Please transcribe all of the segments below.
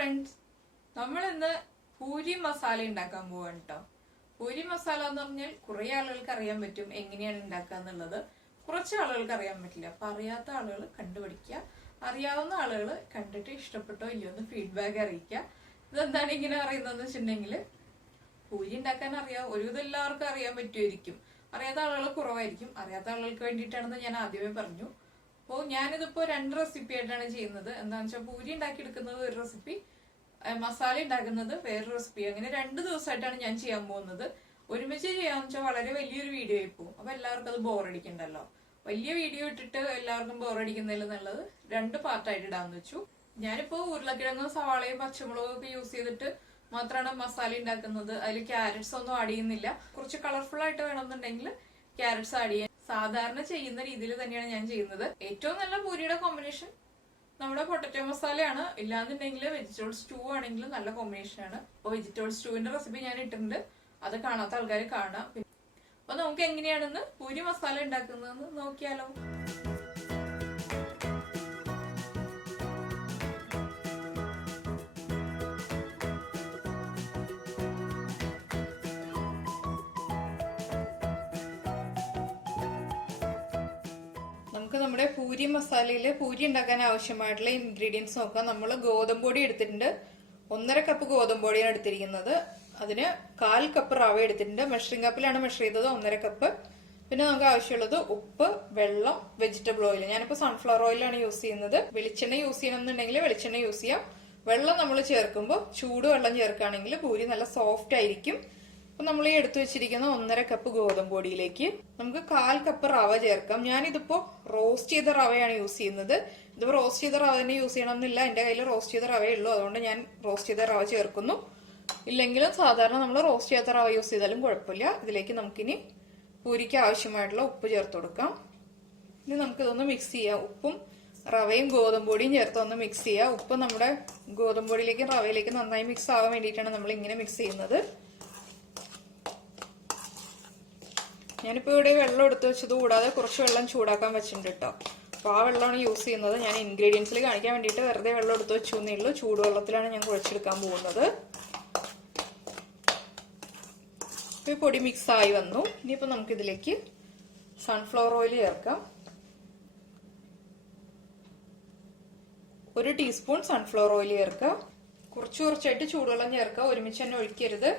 Friends, നമ്മൾ ഇന്ന് പൂരി മസാല ഉണ്ടാക്കാൻ പോവാണ് കേട്ടോ. പൂരി മസാല എന്ന് പറഞ്ഞാൽ കുറെ ആളുകൾക്ക് അറിയാൻ പറ്റും എങ്ങനെയാണ് ഉണ്ടാക്കുക എന്നുള്ളത്. കുറച്ച് ആളുകൾക്ക് അറിയാൻ പറ്റില്ല. അപ്പൊ അറിയാത്ത ആളുകൾ കണ്ടുപിടിക്കുക, അറിയാവുന്ന ആളുകൾ കണ്ടിട്ട് ഇഷ്ടപ്പെട്ടോ ഇല്ലയോ എന്ന് ഫീഡ്ബാക്ക് അറിയിക്കുക. ഇതെന്താണ് ഇങ്ങനെ അറിയുന്നതെന്ന് വെച്ചിട്ടുണ്ടെങ്കിൽ, പൂരി ഉണ്ടാക്കാൻ ഒരുവിധം എല്ലാവർക്കും അറിയാൻ പറ്റുമായിരിക്കും, അറിയാത്ത ആളുകൾ കുറവായിരിക്കും. അറിയാത്ത ആളുകൾക്ക് വേണ്ടിയിട്ടാണെന്ന് ഞാൻ ആദ്യമേ പറഞ്ഞു. അപ്പോൾ ഞാനിതിപ്പോ 2 റെസിപ്പി ആയിട്ടാണ് ചെയ്യുന്നത്. എന്താണെന്ന് വെച്ചാൽ പൂരി ഉണ്ടാക്കിയെടുക്കുന്നത് ഒരു റെസിപ്പി, മസാല ഉണ്ടാക്കുന്നത് വേറൊരു റെസിപ്പി. അങ്ങനെ 2 ദിവസമായിട്ടാണ് ഞാൻ ചെയ്യാൻ പോകുന്നത്. ഒരുമിച്ച് ചെയ്യാന്ന് വെച്ചാൽ വളരെ വലിയൊരു വീഡിയോ ആയി പോകും. അപ്പൊ എല്ലാവർക്കും അത് ബോറടിക്കണ്ടല്ലോ. വലിയ വീഡിയോ ഇട്ടിട്ട് എല്ലാവർക്കും ബോറടിക്കുന്നതിൽ നല്ലത് 2 പാർട്ടായിട്ട് ഇടാന്ന് വെച്ചു. ഞാനിപ്പോ ഉരുളക്കിഴങ്ങും സവാളയും പച്ചമുളകും ഒക്കെ യൂസ് ചെയ്തിട്ട് മാത്രമാണ് മസാല ഉണ്ടാക്കുന്നത്. അതിൽ ക്യാരറ്റ്സ് ഒന്നും ആഡ് ചെയ്യുന്നില്ല. കുറച്ച് കളർഫുൾ ആയിട്ട് വേണമെന്നുണ്ടെങ്കിൽ ക്യാരറ്റ്സ് ആഡ് ചെയ്യാൻ സാധാരണ ചെയ്യുന്ന രീതിയിൽ തന്നെയാണ് ഞാൻ ചെയ്യുന്നത്. ഏറ്റവും നല്ല പൂരിയുടെ കോമ്പിനേഷൻ നമ്മുടെ പൊട്ടറ്റോ മസാലയാണ്. ഇല്ലാന്നുണ്ടെങ്കിൽ വെജിറ്റബിൾ സ്റ്റൂ ആണെങ്കിലും നല്ല കോമ്പിനേഷൻ ആണ്. അപ്പൊ വെജിറ്റബിൾ സ്റ്റൂവിന്റെ റെസിപ്പി ഞാൻ ഇട്ടിട്ടുണ്ട്, അത് കാണാത്ത ആൾക്കാർ കാണാം. അപ്പൊ നമുക്ക് എങ്ങനെയാണെന്ന് പൂരി മസാല ഉണ്ടാക്കുന്നതെന്ന് നോക്കിയാലോ. നമുക്ക് നമ്മുടെ പൂരി മസാലയില് പൂരി ഉണ്ടാക്കാൻ ആവശ്യമായിട്ടുള്ള ഇൻഗ്രീഡിയൻസ് നോക്കാം. നമ്മൾ ഗോതമ്പ് പൊടി എടുത്തിട്ടുണ്ട്. 1.5 കപ്പ് ഗോതമ്പ് പൊടിയാണ് എടുത്തിരിക്കുന്നത്. അതിന് 1/4 കപ്പ് റവ എടുത്തിട്ടുണ്ട്. മെഷറിംഗ് കപ്പിലാണ് മെഷർ ചെയ്തത്, 1.5 കപ്പ്. പിന്നെ നമുക്ക് ആവശ്യമുള്ളത് ഉപ്പ്, വെള്ളം, വെജിറ്റബിൾ ഓയിൽ. ഞാനിപ്പോ സൺഫ്ലവർ ഓയിലാണ് യൂസ് ചെയ്യുന്നത്. വെളിച്ചെണ്ണ യൂസ് ചെയ്യണമെന്നുണ്ടെങ്കിൽ വെളിച്ചെണ്ണ യൂസ് ചെയ്യാം. വെള്ളം നമ്മൾ ചേർക്കുമ്പോൾ ചൂടുവെള്ളം ചേർക്കുകയാണെങ്കിൽ പൂരി നല്ല സോഫ്റ്റ് ആയിരിക്കും. അപ്പൊ നമ്മൾ ഈ എടുത്തു വെച്ചിരിക്കുന്ന 1.5 കപ്പ് ഗോതമ്പ് പൊടിയിലേക്ക് നമുക്ക് 1/4 കപ്പ് റവ ചേർക്കാം. ഞാനിതിപ്പോ റോസ്റ്റ് ചെയ്ത റവയാണ് യൂസ് ചെയ്യുന്നത്. ഇതിപ്പോ റോസ്റ്റ് ചെയ്ത റവ തന്നെ യൂസ് ചെയ്യണമെന്നില്ല. എന്റെ കയ്യിൽ റോസ്റ്റ് ചെയ്ത റവയേ ഉള്ളൂ, അതുകൊണ്ട് ഞാൻ റോസ്റ്റ് ചെയ്ത റവ ചേർക്കുന്നു. ഇല്ലെങ്കിലും സാധാരണ നമ്മൾ റോസ്റ്റ് ചെയ്യാത്ത റവ യൂസ് ചെയ്താലും കുഴപ്പമില്ല. ഇതിലേക്ക് നമുക്കിനി പൂരിക്ക് ആവശ്യമായിട്ടുള്ള ഉപ്പ് ചേർത്ത് കൊടുക്കാം. ഇനി നമുക്കിതൊന്ന് മിക്സ് ചെയ്യാം. ഉപ്പും റവയും ഗോതമ്പ് പൊടിയും ചേർത്ത് ഒന്ന് മിക്സ് ചെയ്യാം. ഉപ്പ് നമ്മുടെ ഗോതമ്പ് പൊടിയിലേക്കും റവയിലേക്കും നന്നായി മിക്സ് ആവാൻ വേണ്ടിയിട്ടാണ് നമ്മൾ ഇങ്ങനെ മിക്സ് ചെയ്യുന്നത്. ഞാനിപ്പോ ഇവിടെ വെള്ളം എടുത്തു വെച്ചത് കൂടാതെ കുറച്ച് വെള്ളം ചൂടാക്കാൻ വെച്ചിട്ടുണ്ട് കേട്ടോ. അപ്പൊ ആ വെള്ളമാണ് യൂസ് ചെയ്യുന്നത്. ഞാൻ ഇൻഗ്രീഡിയൻസിൽ കാണിക്കാൻ വേണ്ടിയിട്ട് വെറുതെ വെള്ളം എടുത്തു വെച്ചു എന്നേ ഉള്ളൂ. ചൂടുവെള്ളത്തിലാണ് ഞാൻ കുഴച്ചെടുക്കാൻ പോകുന്നത്. ഈ പൊടി മിക്സ് ആയി വന്നു. ഇനിയിപ്പോ നമുക്ക് ഇതിലേക്ക് സൺഫ്ലവർ ഓയിൽ ചേർക്കാം. 1 ടീസ്പൂൺ സൺഫ്ലവർ ഓയിൽ ചേർക്കാം. കുറച്ചായിട്ട് ചൂടുവെള്ളം ചേർക്കാം, ഒരുമിച്ച് തന്നെ ഒഴിക്കരുത്.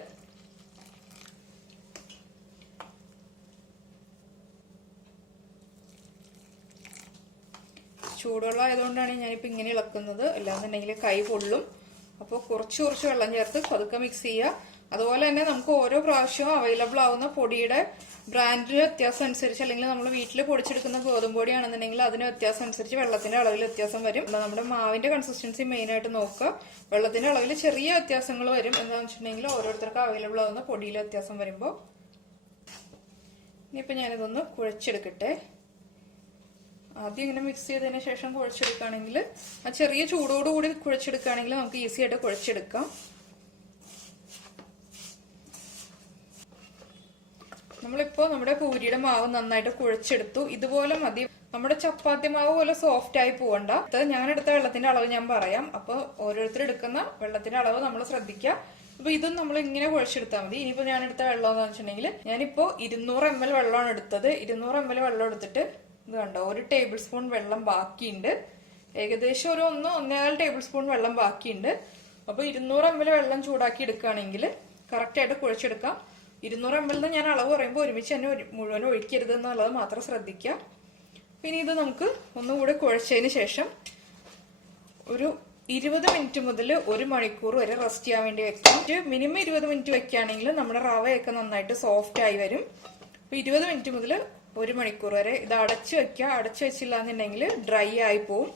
ചൂടുവെള്ളം ആയതുകൊണ്ടാണ് ഞാനിപ്പോ ഇങ്ങനെ ഇളക്കുന്നത്, അല്ലാന്നുണ്ടെങ്കിൽ കൈ പൊള്ളും. അപ്പോൾ കുറച്ച് വെള്ളം ചേർത്ത് പതുക്കെ മിക്സ് ചെയ്യുക. അതുപോലെ തന്നെ നമുക്ക് ഓരോ പ്രാവശ്യവും അവൈലബിൾ ആവുന്ന പൊടിയുടെ ബ്രാൻഡിന് വ്യത്യാസം അനുസരിച്ച്, അല്ലെങ്കിൽ നമ്മൾ വീട്ടിൽ പൊടിച്ചെടുക്കുന്ന ഗോതമ്പ് പൊടിയാണെന്നുണ്ടെങ്കിൽ അതിന് വ്യത്യാസം അനുസരിച്ച് വെള്ളത്തിന്റെ അളവിൽ വ്യത്യാസം വരും. നമ്മുടെ മാവിന്റെ കൺസിസ്റ്റൻസി മെയിൻ ആയിട്ട് നോക്കുക. വെള്ളത്തിന്റെ അളവിൽ ചെറിയ വ്യത്യാസങ്ങൾ വരും. എന്താണെന്ന് വെച്ചിട്ടുണ്ടെങ്കിൽ ഓരോരുത്തർക്ക് അവൈലബിൾ ആവുന്ന പൊടിയിൽ വ്യത്യാസം വരുമ്പോൾ. ഇനിയിപ്പോ ഞാനിതൊന്ന് കുഴച്ചെടുക്കട്ടെ. ആദ്യം ഇങ്ങനെ മിക്സ് ചെയ്തതിന് ശേഷം കുഴച്ചെടുക്കുകയാണെങ്കിൽ, ആ ചെറിയ ചൂടോടുകൂടി കുഴച്ചെടുക്കുകയാണെങ്കിൽ നമുക്ക് ഈസി ആയിട്ട് കുഴച്ചെടുക്കാം. നമ്മളിപ്പോ നമ്മുടെ പൂരിയുടെ മാവ് നന്നായിട്ട് കുഴച്ചെടുത്തു. ഇതുപോലെ മതി. നമ്മുടെ ചപ്പാത്തി മാവ് പോലെ സോഫ്റ്റ് ആയി പോകണ്ട. ഞാൻ എടുത്ത വെള്ളത്തിന്റെ അളവ് ഞാൻ പറയാം. അപ്പൊ ഓരോരുത്തർ എടുക്കുന്ന വെള്ളത്തിന്റെ അളവ് നമ്മൾ ശ്രദ്ധിക്കുക. അപ്പൊ ഇതും നമ്മൾ ഇങ്ങനെ കുഴച്ചെടുത്താൽ മതി. ഇനിയിപ്പോ ഞാൻ എടുത്ത വെള്ളം എന്ന് വെച്ചിട്ടുണ്ടെങ്കിൽ, ഞാനിപ്പോ 200 ml വെള്ളമാണ് എടുത്തത്. 200 ml വെള്ളം എടുത്തിട്ട് ഇത് കണ്ടോ, 1 ടേബിൾ സ്പൂൺ വെള്ളം ബാക്കിയുണ്ട്. ഏകദേശം ഒരു 1.5 ടേബിൾ സ്പൂൺ വെള്ളം ബാക്കിയുണ്ട്. അപ്പൊ 200 ml വെള്ളം ചൂടാക്കി എടുക്കുകയാണെങ്കിൽ കറക്റ്റ് ആയിട്ട് കുഴച്ചെടുക്കാം. 200 ml ഞാൻ അളവ് പറയുമ്പോൾ ഒരുമിച്ച് തന്നെ മുഴുവൻ ഒഴിക്കരുത് എന്നുള്ളത് മാത്രം ശ്രദ്ധിക്കുക. പിന്നെ ഇത് നമുക്ക് ഒന്നുകൂടെ കുഴച്ചതിന് ശേഷം ഒരു 20 മിനിറ്റ് മുതൽ 1 മണിക്കൂർ വരെ റെസ്റ്റ് ചെയ്യാൻ വേണ്ടി വെക്കാം. മിനിമം 20 മിനിറ്റ് വെക്കുകയാണെങ്കിൽ നമ്മുടെ റവയൊക്കെ നന്നായിട്ട് സോഫ്റ്റ് ആയി വരും. അപ്പൊ 20 മിനിറ്റ് മുതൽ 1 മണിക്കൂർ വരെ ഇത് അടച്ചു വെക്കുക. അടച്ചു വെച്ചില്ല എന്നുണ്ടെങ്കിൽ ഡ്രൈ ആയി പോവും.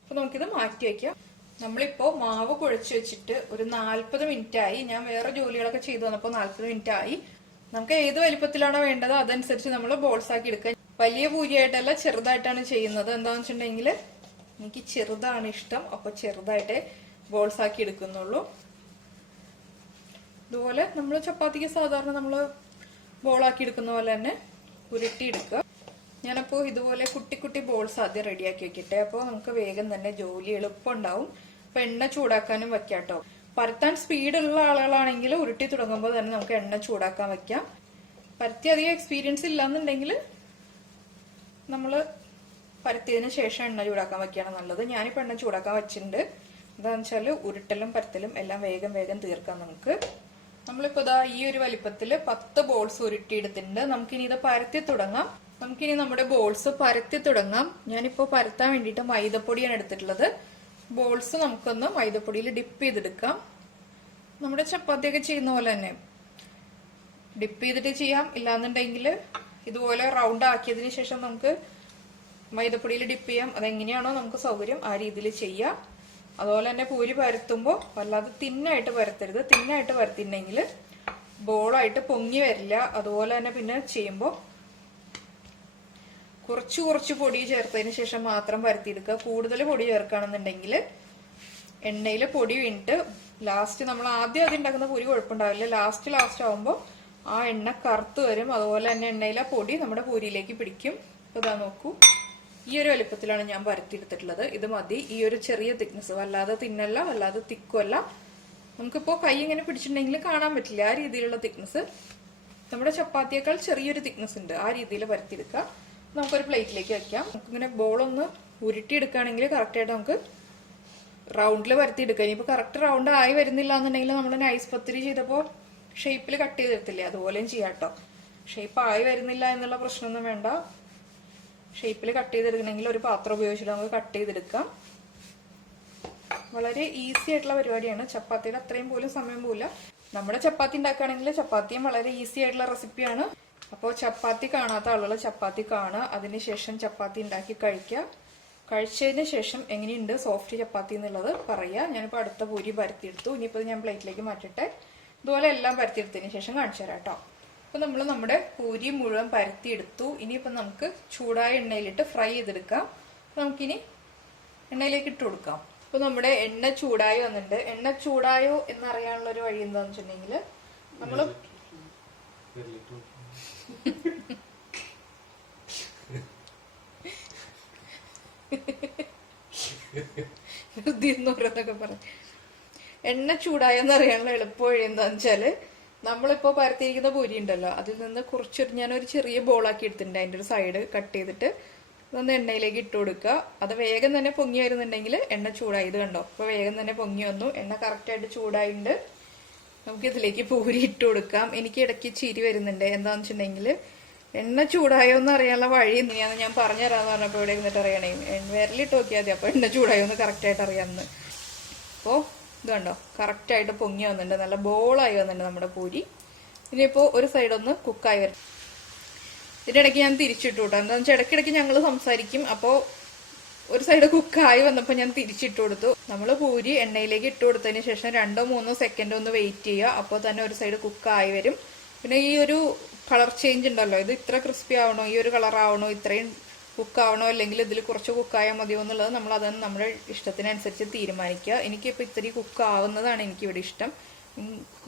അപ്പൊ നമുക്കിത് മാറ്റി വെക്കാം. നമ്മളിപ്പോ മാവ് കുഴച്ച് വെച്ചിട്ട് ഒരു 40 മിനിറ്റ് ആയി. ഞാൻ വേറെ ജോലികളൊക്കെ ചെയ്തു വന്നപ്പോ 40 മിനിറ്റ് ആയി. നമുക്ക് ഏത് വലിപ്പത്തിലാണോ വേണ്ടത് അതനുസരിച്ച് നമ്മൾ ബോൾസ് ആക്കി എടുക്കുക. വലിയ പൂരിയായിട്ടല്ല, ചെറുതായിട്ടാണ് ചെയ്യുന്നത്. എന്താണെന്ന് വെച്ചിട്ടുണ്ടെങ്കിൽ എനിക്ക് ചെറുതാണ് ഇഷ്ടം. അപ്പൊ ചെറുതായിട്ടേ ബോൾസ് ആക്കി എടുക്കുന്നുള്ളൂ. ഇതുപോലെ നമ്മൾ ചപ്പാത്തിക്ക് സാധാരണ നമ്മൾ ബോളാക്കി എടുക്കുന്ന പോലെ തന്നെ ഉരുട്ടിയെടുക്കുക. ഞാനപ്പോൾ ഇതുപോലെ കുട്ടി കുട്ടി ബോൾസ് ആദ്യം റെഡിയാക്കി വെക്കട്ടെ. അപ്പോൾ നമുക്ക് വേഗം തന്നെ ജോലി എളുപ്പം ഉണ്ടാവും. അപ്പൊ എണ്ണ ചൂടാക്കാനും വെക്കാം കേട്ടോ. പരത്താൻ സ്പീഡുള്ള ആളുകളാണെങ്കിൽ ഉരുട്ടി തുടങ്ങുമ്പോൾ തന്നെ നമുക്ക് എണ്ണ ചൂടാക്കാൻ വെക്കാം. പരത്തി അധികം എക്സ്പീരിയൻസ് ഇല്ലാന്നുണ്ടെങ്കിൽ നമ്മള് പരത്തിയതിനു ശേഷം എണ്ണ ചൂടാക്കാൻ വെക്കുകയാണ് നല്ലത്. ഞാനിപ്പോ എണ്ണ ചൂടാക്കാൻ വെച്ചിട്ടുണ്ട്. എന്താന്ന് വെച്ചാല് ഉരുട്ടലും പരത്തലും എല്ലാം വേഗം വേഗം തീർക്കാം നമുക്ക്. നമ്മളിപ്പോ ഇതാ ഈ ഒരു വലിപ്പത്തില് 10 ബോൾസ് ഉരുട്ടിയെടുത്തിട്ടുണ്ട്. നമുക്കിനി ഇത് പരത്തി തുടങ്ങാം. നമുക്കിനി നമ്മുടെ ബോൾസ് പരത്തി തുടങ്ങാം. ഞാനിപ്പോ പരത്താൻ വേണ്ടിയിട്ട് മൈദപ്പൊടിയാണ് എടുത്തിട്ടുള്ളത്. ബോൾസ് നമുക്കൊന്ന് മൈദപ്പൊടിയിൽ ഡിപ്പ് ചെയ്തെടുക്കാം. നമ്മുടെ ചപ്പാത്തിയൊക്കെ ചെയ്യുന്ന പോലെ തന്നെ ഡിപ്പ് ചെയ്തിട്ട് ചെയ്യാം. ഇല്ലാന്നുണ്ടെങ്കിൽ ഇതുപോലെ റൗണ്ട് ആക്കിയതിന് ശേഷം നമുക്ക് മൈദപ്പൊടിയിൽ ഡിപ്പ് ചെയ്യാം. അതെങ്ങനെയാണോ നമുക്ക് സൗകര്യം ആ രീതിയിൽ ചെയ്യാം. അതുപോലെ തന്നെ പൂരി പരത്തുമ്പോൾ വല്ലാതെ തിന്നായിട്ട് പരത്തരുത്. തിന്നായിട്ട് പരത്തിണ്ടെങ്കിൽ ബോളായിട്ട് പൊങ്ങി വരില്ല. അതുപോലെ തന്നെ പിന്നെ ചെയ്യുമ്പോൾ കുറച്ച് പൊടി ചേർത്തതിന് ശേഷം മാത്രം പരത്തിയെടുക്കുക. കൂടുതൽ പൊടി ചേർക്കുകയാണെന്നുണ്ടെങ്കിൽ എണ്ണയിൽ പൊടി വീണിട്ട് ലാസ്റ്റ് നമ്മൾ ആദ്യം ഉണ്ടാക്കുന്ന പൂരി കുഴപ്പമുണ്ടാവില്ല. ലാസ്റ്റ് ആവുമ്പോൾ ആ എണ്ണ കറുത്ത് വരും. അതുപോലെ തന്നെ എണ്ണയിലെ പൊടി നമ്മുടെ പൂരിയിലേക്ക് പിടിക്കും. ഇപ്പൊ ഇതാ നോക്കൂ, ഈ ഒരു വലുപ്പത്തിലാണ് ഞാൻ പരത്തിയെടുത്തിട്ടുള്ളത്. ഇത് മതി. ഈ ഒരു ചെറിയ തിക്നെസ്, വല്ലാതെ തിന്നല്ല വല്ലാതെ തിക്കുമല്ല. നമുക്കിപ്പോ കൈ ഇങ്ങനെ പിടിച്ചിട്ടുണ്ടെങ്കിൽ കാണാൻ പറ്റില്ല ആ രീതിയിലുള്ള തിക്നെസ്. നമ്മുടെ ചപ്പാത്തിയേക്കാൾ ചെറിയൊരു തിക്നെസ് ഉണ്ട്. ആ രീതിയിൽ പരത്തിയെടുക്കുക. നമുക്കൊരു പ്ലേറ്റിലേക്ക് വെക്കാം. നമുക്കിങ്ങനെ ബോളൊന്ന് ഉരുട്ടിയെടുക്കുകയാണെങ്കിൽ കറക്റ്റായിട്ട് നമുക്ക് റൗണ്ടിൽ പരത്തിയെടുക്കാം. ഇനിയിപ്പോൾ കറക്റ്റ് റൗണ്ട് ആയി വരുന്നില്ല എന്നുണ്ടെങ്കിൽ നമ്മൾ നൈസ് പത്തിരി ചെയ്തപ്പോൾ ഷേപ്പിൽ കട്ട് ചെയ്തെടുത്തില്ലേ, അതുപോലെയും ചെയ്യാം കേട്ടോ. ഷേപ്പ് ആയി വരുന്നില്ല എന്നുള്ള പ്രശ്നമൊന്നും വേണ്ട. ഷേപ്പിൽ കട്ട് ചെയ്തെടുക്കണമെങ്കിൽ ഒരു പാത്രം ഉപയോഗിച്ചിട്ട് നമുക്ക് കട്ട് ചെയ്തെടുക്കാം. വളരെ ഈസി ആയിട്ടുള്ള പരിപാടിയാണ്. ചപ്പാത്തിയുടെ അത്രയും പോലും സമയം പോല. നമ്മുടെ ചപ്പാത്തി ഉണ്ടാക്കുകയാണെങ്കിൽ ചപ്പാത്തിയും വളരെ ഈസി ആയിട്ടുള്ള റെസിപ്പിയാണ്. അപ്പോൾ ചപ്പാത്തി കാണാത്ത ആളുകൾ ചപ്പാത്തി കാണുക. അതിനുശേഷം ചപ്പാത്തി ഉണ്ടാക്കി കഴിക്കുക. കഴിച്ചതിന് ശേഷം എങ്ങനെയുണ്ട് സോഫ്റ്റ് ചപ്പാത്തി എന്നുള്ളത് പറയുക. ഞാനിപ്പോൾ അടുത്ത പൂരി പരത്തിയെടുത്തു. ഇനിയിപ്പോൾ ഞാൻ പ്ലേറ്റിലേക്ക് മാറ്റട്ടെ. ഇതുപോലെ എല്ലാം പരത്തിയെടുത്തതിന് ശേഷം കാണിച്ചു തരാം കേട്ടോ. അപ്പൊ നമ്മൾ നമ്മുടെ പൂരി മുഴുവൻ പരത്തിയെടുത്തു. ഇനിയിപ്പോ നമുക്ക് ചൂടായ എണ്ണയിലിട്ട് ഫ്രൈ ചെയ്തെടുക്കാം. നമുക്കിനി എണ്ണയിലേക്ക് ഇട്ട് കൊടുക്കാം. അപ്പൊ നമ്മുടെ എണ്ണ ചൂടായി വന്നിട്ടുണ്ട്. എണ്ണ ചൂടായോ എന്നറിയാനുള്ള ഒരു വഴി എന്താന്ന് വെച്ചിട്ടുണ്ടെങ്കിൽ നമ്മള് ഓരോന്നൊക്കെ പറഞ്ഞു. എണ്ണ ചൂടായെന്ന് അറിയാനുള്ള എളുപ്പ വഴി എന്താന്ന് വെച്ചാല് നമ്മളിപ്പോ പരത്തിയിരിക്കുന്ന പൂരി ഉണ്ടല്ലോ, അതിൽ നിന്ന് ഞാനൊരു ചെറിയ ബോളാക്കി എടുത്തിട്ടുണ്ട്. അതിന്റെ ഒരു സൈഡ് കട്ട് ചെയ്തിട്ട് ഇതൊന്ന് എണ്ണയിലേക്ക് ഇട്ട് കൊടുക്കുക. അത് വേഗം തന്നെ പൊങ്ങി വരുന്നുണ്ടെങ്കിൽ എണ്ണ ചൂടായത് കണ്ടോ. അപ്പൊ വേഗം തന്നെ പൊങ്ങി വന്നു. എണ്ണ കറക്റ്റായിട്ട് ചൂടായിട്ടുണ്ട്. നമുക്ക് ഇതിലേക്ക് പൂരി ഇട്ട് കൊടുക്കാം. എനിക്ക് ഇടയ്ക്ക് ചിരി വരുന്നുണ്ട്. എന്താന്ന് വെച്ചിട്ടുണ്ടെങ്കിൽ എണ്ണ ചൂടായോ എന്ന് അറിയാനുള്ള വഴി എങ്ങനെയാന്ന് ഞാൻ പറഞ്ഞു തരാന്ന് പറഞ്ഞപ്പോ ഇവിടെ ഇരുന്നിട്ട് അറിയണേ. വിരലിട്ട് നോക്കിയാൽ മതി. അപ്പൊ എണ്ണ ചൂടായോ എന്ന് കറക്റ്റായിട്ട് അറിയാമെന്ന്. അപ്പോ ഇത് കണ്ടോ, കറക്റ്റായിട്ട് പൊങ്ങി വന്നിട്ടുണ്ട്. നല്ല ബോളായി വന്നിട്ടുണ്ട് നമ്മുടെ പൂരി. ഇനിയിപ്പോൾ ഒരു സൈഡ് ഒന്ന് കുക്കായി വരും. ഇതിൻ്റെ ഇടയ്ക്ക് ഞാൻ തിരിച്ചിട്ടു കേട്ടോ. എന്താണെന്ന് വെച്ചാൽ ഇടയ്ക്കിടയ്ക്ക് ഞങ്ങൾ സംസാരിക്കും. അപ്പോൾ ഒരു സൈഡ് കുക്കായി വന്നപ്പോൾ ഞാൻ തിരിച്ചിട്ട് കൊടുത്തു. നമ്മൾ പൂരി എണ്ണയിലേക്ക് ഇട്ട് കൊടുത്തതിന് ശേഷം 2-3 സെക്കൻഡ് ഒന്ന് വെയിറ്റ് ചെയ്യുക. അപ്പോൾ തന്നെ ഒരു സൈഡ് കുക്കായി വരും. പിന്നെ ഈ ഒരു കളർ ചേഞ്ച് ഉണ്ടല്ലോ, ഇത് ഇത്ര ക്രിസ്പി ആവണോ, ഈ ഒരു കളർ ആവണോ, ഇത്രയും കുക്കാവണോ, അല്ലെങ്കിൽ ഇതിൽ കുറച്ച് കുക്കായാൽ മതിയോ എന്നുള്ളത് നമ്മൾ അതൊന്ന് നമ്മുടെ ഇഷ്ടത്തിനനുസരിച്ച് തീരുമാനിക്കുക. എനിക്കിപ്പോൾ ഇത്തിരി കുക്കാവുന്നതാണ് എനിക്കിവിടെ ഇഷ്ടം.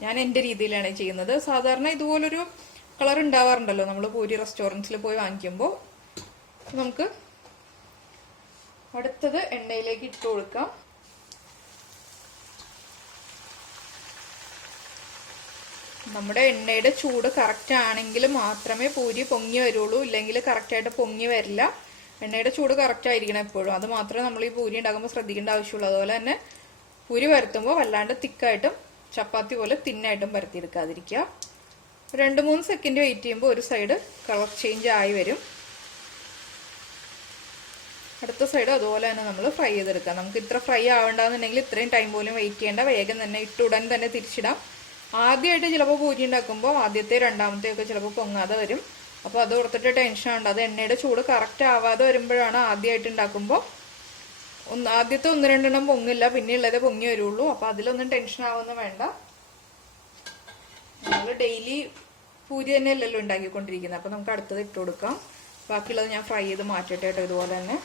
ഞാൻ എൻ്റെ രീതിയിലാണ് ചെയ്യുന്നത്. സാധാരണ ഇതുപോലൊരു കളർ ഉണ്ടാവാറുണ്ടല്ലോ നമ്മൾ പൂരി റെസ്റ്റോറൻറ്റ്സിൽ പോയി വാങ്ങിക്കുമ്പോൾ. നമുക്ക് അടുത്തത് എണ്ണയിലേക്ക് ഇട്ട് കൊടുക്കാം. നമ്മുടെ എണ്ണയുടെ ചൂട് കറക്റ്റ് ആണെങ്കിൽ മാത്രമേ പൂരി പൊങ്ങി വരുള്ളൂ. ഇല്ലെങ്കിൽ കറക്റ്റായിട്ട് പൊങ്ങി വരില്ല. എണ്ണയുടെ ചൂട് കറക്റ്റ് ആയിരിക്കണം എപ്പോഴും. അത് മാത്രമേ നമ്മൾ ഈ പൂരി ഉണ്ടാക്കുമ്പോൾ ശ്രദ്ധിക്കേണ്ട ആവശ്യമുള്ളൂ. അതുപോലെ തന്നെ പൂരി പരത്തുമ്പോൾ വല്ലാണ്ട് തിക്കായിട്ടും ചപ്പാത്തി പോലെ തിന്നായിട്ടും പരത്തിയെടുക്കാതിരിക്കുക. 2-3 സെക്കൻഡ് വെയിറ്റ് ചെയ്യുമ്പോൾ ഒരു സൈഡ് കളർ ചേഞ്ച് ആയി വരും. അടുത്ത സൈഡ് അതുപോലെ തന്നെ നമ്മൾ ഫ്രൈ ചെയ്തെടുക്കാം. നമുക്ക് ഇത്ര ഫ്രൈ ആവേണ്ടെന്നുണ്ടെങ്കിൽ ഇത്രയും ടൈം പോലും വെയിറ്റ് ചെയ്യേണ്ട. വേഗം തന്നെ ഉടൻ തന്നെ തിരിച്ചിടാം. ആദ്യമായിട്ട് ചിലപ്പോൾ പൂരി ഉണ്ടാക്കുമ്പോൾ ആദ്യത്തെ രണ്ടാമത്തെ ഒക്കെ ചിലപ്പോൾ പൊങ്ങാതെ വരും. അപ്പോൾ അത് ഓർത്തിട്ട് ടെൻഷൻ ഉണ്ട്. അത് എണ്ണയുടെ ചൂട് കറക്റ്റ് ആവാതെ വരുമ്പോഴാണ് ആദ്യമായിട്ട് ഉണ്ടാക്കുമ്പോൾ ആദ്യത്തെ 1-2 എണ്ണം പൊങ്ങില്ല, പിന്നെ ഉള്ളതേ പൊങ്ങി വരുള്ളൂ. അപ്പോൾ അതിലൊന്നും ടെൻഷൻ ആവുന്ന വേണ്ട. നമ്മൾ ഡെയിലി പൂരി തന്നെ അല്ലല്ലോ ഉണ്ടാക്കിക്കൊണ്ടിരിക്കുന്നത്. അപ്പോൾ നമുക്ക് അടുത്തത് ഇട്ട് കൊടുക്കാം. ബാക്കിയുള്ളത് ഞാൻ ഫ്രൈ ചെയ്ത് മാറ്റട്ടെ കേട്ടോ. ഇതുപോലെ തന്നെ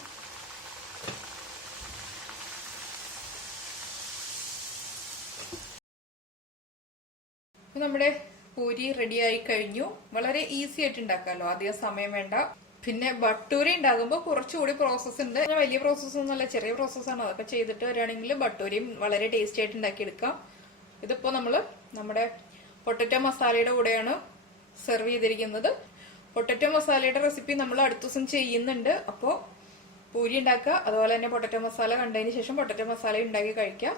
നമ്മുടെ പൂരി റെഡി ആയി കഴിഞ്ഞു. വളരെ ഈസി ആയിട്ട് ഉണ്ടാക്കാമല്ലോ, അധികം സമയം വേണ്ട. പിന്നെ ബട്ടൂരി ഉണ്ടാകുമ്പോൾ കുറച്ചുകൂടി പ്രോസസ്സ് ഉണ്ട്. വലിയ പ്രോസസ്സ് ഒന്നുമല്ല, ചെറിയ പ്രോസസ്സാണ്. അതൊക്കെ ചെയ്തിട്ട് വരികയാണെങ്കിൽ ബട്ടൂരിയും വളരെ ടേസ്റ്റി ആയിട്ട് ഉണ്ടാക്കിയെടുക്കാം. ഇതിപ്പോ നമ്മുടെ പൊട്ടറ്റോ മസാലയുടെ കൂടെയാണ് സെർവ് ചെയ്തിരിക്കുന്നത്. പൊട്ടറ്റോ മസാലയുടെ റെസിപ്പി നമ്മൾ അടുത്ത ദിവസം ചെയ്യുന്നുണ്ട്. അപ്പോൾ പൂരി ഉണ്ടാക്കുക, അതുപോലെ തന്നെ പൊട്ടറ്റോ മസാല കണ്ടതിന് ശേഷം പൊട്ടറ്റോ മസാല ഉണ്ടാക്കി കഴിക്കുക.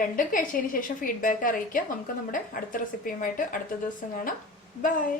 രണ്ടും കഴിച്ചതിന് ശേഷം ഫീഡ്ബാക്ക് അറിയിക്കുക. നമുക്ക് നമ്മുടെ അടുത്ത റെസിപ്പിയുമായിട്ട് അടുത്ത ദിവസം കാണാം. ബൈ.